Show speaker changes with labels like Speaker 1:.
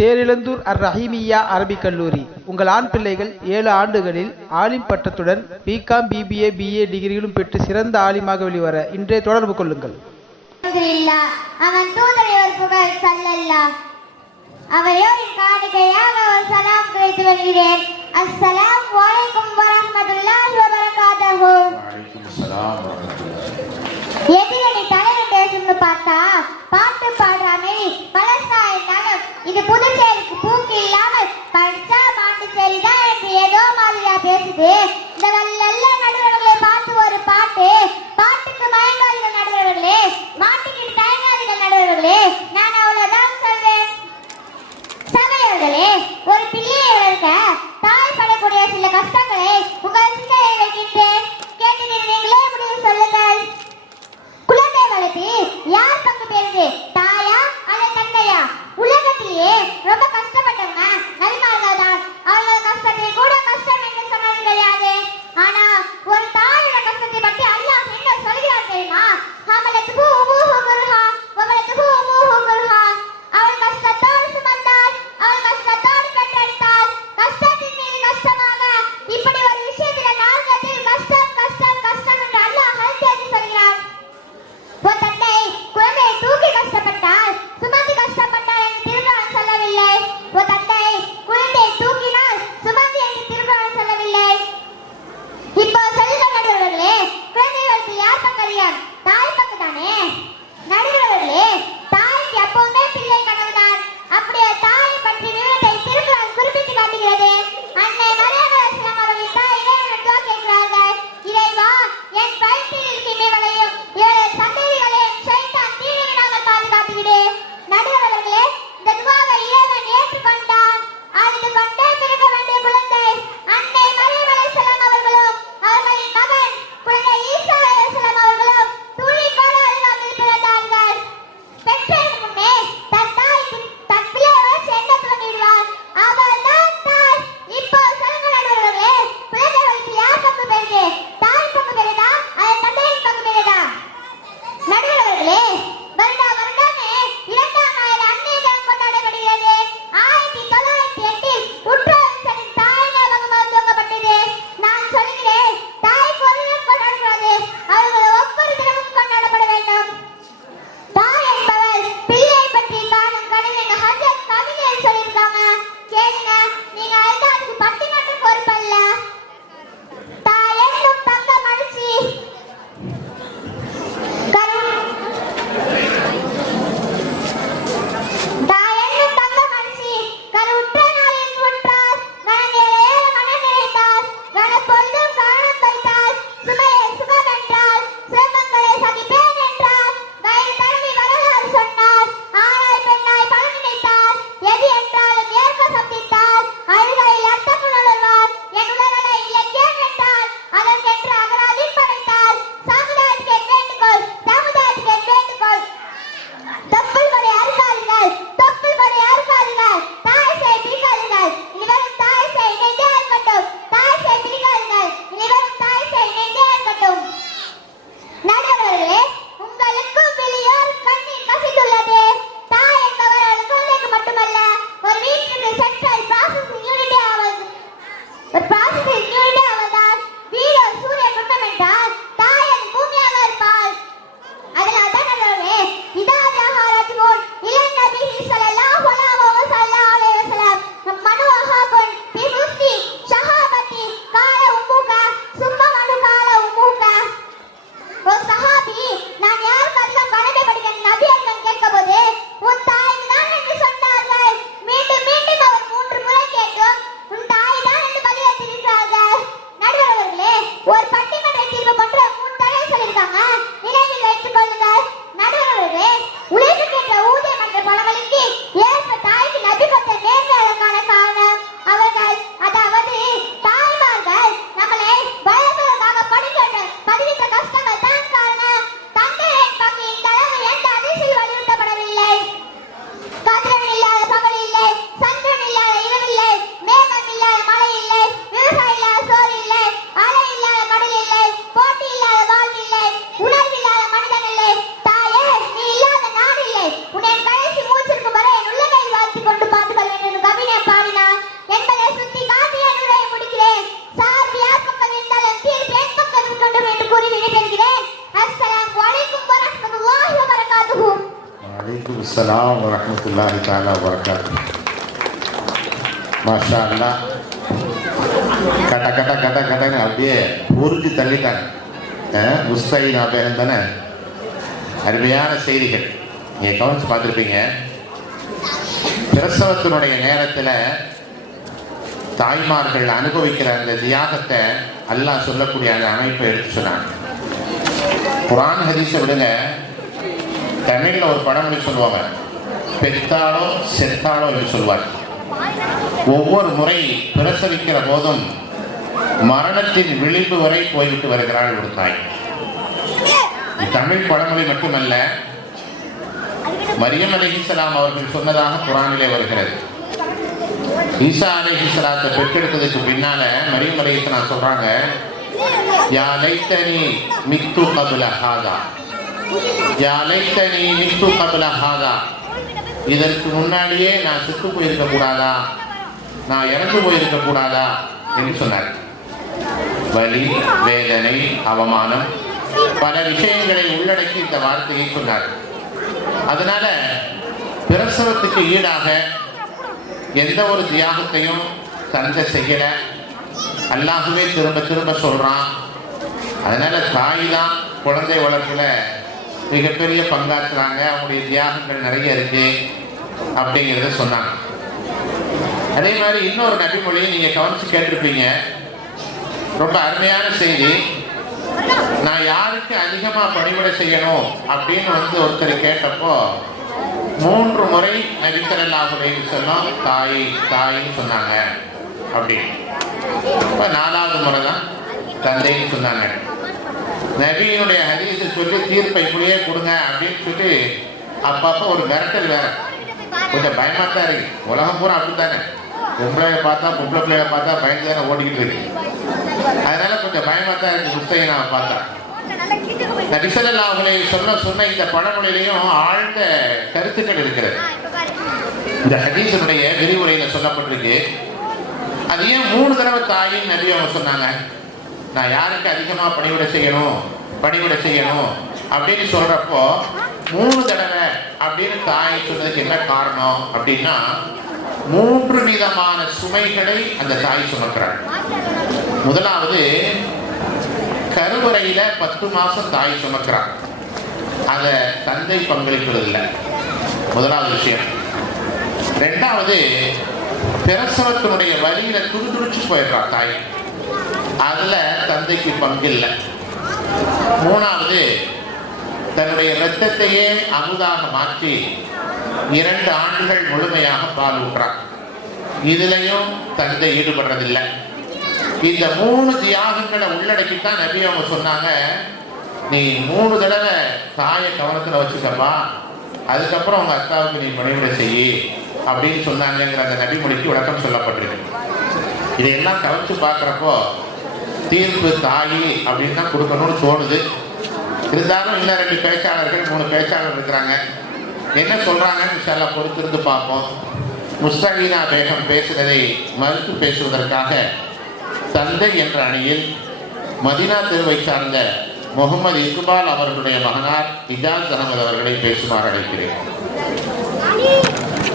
Speaker 1: தேரிழந்தூர் அர் ரஹீமியா அரபிக் கல்லூரி. உங்கள் ஆண் பிள்ளைகள் ஏழு ஆண்டுகளில் ஆலிம் பட்டத்துடன் B Com B B A B A டிகிரிகளும் பெற்று சிறந்த ஆலிமாக வெளிவர இன்றைய தொடர்பு கொள்ளுங்கள்.
Speaker 2: அவன் தூதரையோர் புகழ் சல்லல்லா. அவரையோரின் காணிக்கையாக ஒரு சலாம் கிடைத்து வருகிறேன். அஸ்ஸலாம் வலைக்கும் வரஹ்மத்துல்லாஹி வபரகாத்துஹு.
Speaker 3: வலைக்கும் அஸ்ஸலாம்
Speaker 2: எதிரணி தலைவர் பேசுன்னு பார்த்தா பாட்டு பாடுற நண்பர்களே ஒரு பிள்ளையை வளர்க்க தாய் படக்கூடிய சில கஷ்டங்களை உங்கள் சிந்தையை வைக்கின்றேன். கேட்டு நீங்களே முடிவு சொல்லுங்கள்.
Speaker 3: குழந்தை வளர்ப்பில் யார் பங்கு பெறுது தாயா
Speaker 2: அல்லது தந்தையா உலகத்திலேயே ரொம்ப
Speaker 3: السلام ورحمة الله تعالى وبركاته ما شاء அல்லாஹ் கட்ட கட்ட கட்ட கட்டன்னு அப்படியே உருட்டி தள்ளிட்டாங்க அஹ், நான் பேரம் தானே அருமையான செய்திகள் நீங்கள் கவனித்து பார்த்துருப்பீங்க பிரசவத்தினுடைய நேரத்தில் தாய்மார்கள் அனுபவிக்கிற அந்த தியாகத்தை அல்லாஹ் சொல்லக்கூடிய அந்த அமைப்பை எடுத்து சொன்னாங்க. குரான் ஹதீஸை விடுங்க. தமிழில் ஒரு பழமொழி சொல்லுவாங்க. பெத்தாலோ செத்தாலோ என்று சொல்வார். ஒவ்வொரு முறை பிரசவிக்கிற போதும் மரணத்தின் விளிம்பு வரை போய்விட்டு வருகிறாள் ஒரு தாய். தமிழ் பழமொழி மட்டுமல்ல மரியம் அலைஹிஸ்ஸலாம் அவர்கள் சொன்னதாக குரானிலே வருகிறது. ஈசா அலைஹிஸ்ஸலாத்தை பெற்றெடுத்ததுக்கு பின்னால மரியம் அலைஹிஸ்ஸலாம் சொல்றாங்க யா லைத்தனி மித்து கபுல ஹாதா. யா லைத்தனி மித்து ஹாதா. இதற்கு முன்னாடியே நான் செத்து போயிருக்க கூடாதா? நான் இறந்து போயிருக்க கூடாதா? என்று சொன்னார். வலி வேதனை அவமானம் பல விஷயங்களை உள்ளடக்கி இந்த வார்த்தையை சொன்னார். அதனால பிரசவத்துக்கு ஈடாக எந்த ஒரு தியாகத்தையும் தந்தை செய்யல. அல்லாஹுவே திரும்ப திரும்ப சொல்றான். அதனால தாய் தான் குழந்தை வளர்ப்புல மிகப்பெரிய பங்காற்றுறாங்க. அவங்களுடைய தியாகங்கள் நிறைய இருக்கு அப்படிங்கிறத சொன்னாங்க. அதே மாதிரி இன்னொரு நபிமொழியை நீங்க கவனிச்சு கேட்டிருப்பீங்க. ரொம்ப அருமையான செய்தி. நான் யாருக்கு அதிகமா பணிவிடை செய்யணும் அப்படின்னு வந்து ஒருத்தர் கேட்டப்போ மூன்று முறை நபித்தரல்லாஹுடைய சொல்லும் தாய் தாயின்னு சொன்னாங்க. அப்படின்னு. இப்போ நாலாவது முறை தான் தந்தைன்னு சொன்னாங்க. நபியினுடைய ஹதீஸை சொல்லி தீர்ப்பை இப்படியே கொடுங்க அப்படின்னு சொல்லி அப்பப்போ ஒரு மிரட்டல் வேற. கொஞ்சம் பயமா தான் இருக்கு. உலகம் பூரா அப்படித்தானே? பொம்பளை பார்த்தா பொம்பளை பிள்ளைய பார்த்தா பயந்து தானே ஓடிக்கிட்டு இருக்கு. அதனால கொஞ்சம் பயமா தான் இருக்கு நான் பார்த்தா. அவங்களை சொன்ன சொன்ன இந்த பழமொழியிலையும் ஆழ்ந்த கருத்துக்கள் இருக்கிறது. இந்த ஹதீசனுடைய விரிவுரையில சொல்லப்பட்டிருக்கு. அது ஏன் மூணு தடவை தாயின் நபி அவங்க சொன்னாங்க. நான் யாருக்கு அதிகமாக பணிவிட செய்யணும்? பணிவிட செய்யணும். அப்படின்னு சொல்கிறப்போ மூணு தடவை அப்படின்னு தாய் சொன்னதுக்கு என்ன காரணம் அப்படின்னா மூன்று விதமான சுமைகளை அந்த தாய் சுமக்கிறார் முதலாவது கருவறையில பத்து மாசம் தாய் சுமக்கிறார் அத தந்தை பங்களிக்கிறது இல்லை முதலாவது விஷயம். ரெண்டாவது பிரசவத்தினுடைய வழியில துடிதுடிச்சு போயிடுறான் தாய். அதுல தந்தைக்கு பங்கு இல்லை மூணாவது தன்னுடைய இரத்தத்தையே அமுதாக மாற்றி இரண்டு ஆண்டுகள் முழுமையாக பால் ஊற்றான். இதுலயும் தந்தை ஈடுபடுறதில்லை. இந்த மூணு தியாகங்களை உள்ளடக்கித்தான் நபி அவங்க சொன்னாங்க நீ மூணு தடவை தாயை கவனத்துல வச்சுக்கப்பா. அதுக்கப்புறம் உங்க அக்காவுக்கு நீ பணிவிடை செய்யி அப்படின்னு சொன்னாங்கங்கிற அந்த நபிமொழிக்கு விளக்கம் சொல்லப்பட்டிருக்கு. இதையெல்லாம் கவனிச்சு பார்க்குறப்போ தீர்ப்பு தாயி அப்படின்னு தான் கொடுக்கணும்னு தோணுது. இருந்தாலும் இன்னும் ரெண்டு பேச்சாளர்கள் மூணு பேச்சாளர் இருக்கிறாங்க. என்ன சொல்கிறாங்கன்னு விஷயம் பொறுத்திருந்து பார்ப்போம். முஸ்தகீனா பேகம் பேசுவதை மறுத்து பேசுவதற்காக தந்தை என்ற அணியில் மதினா தெருவை சார்ந்த முகமது இக்பால் அவர்களுடைய மகனார் இஜாஸ் அகமது அவர்களை பேசுமாறு அழைக்கிறேன்.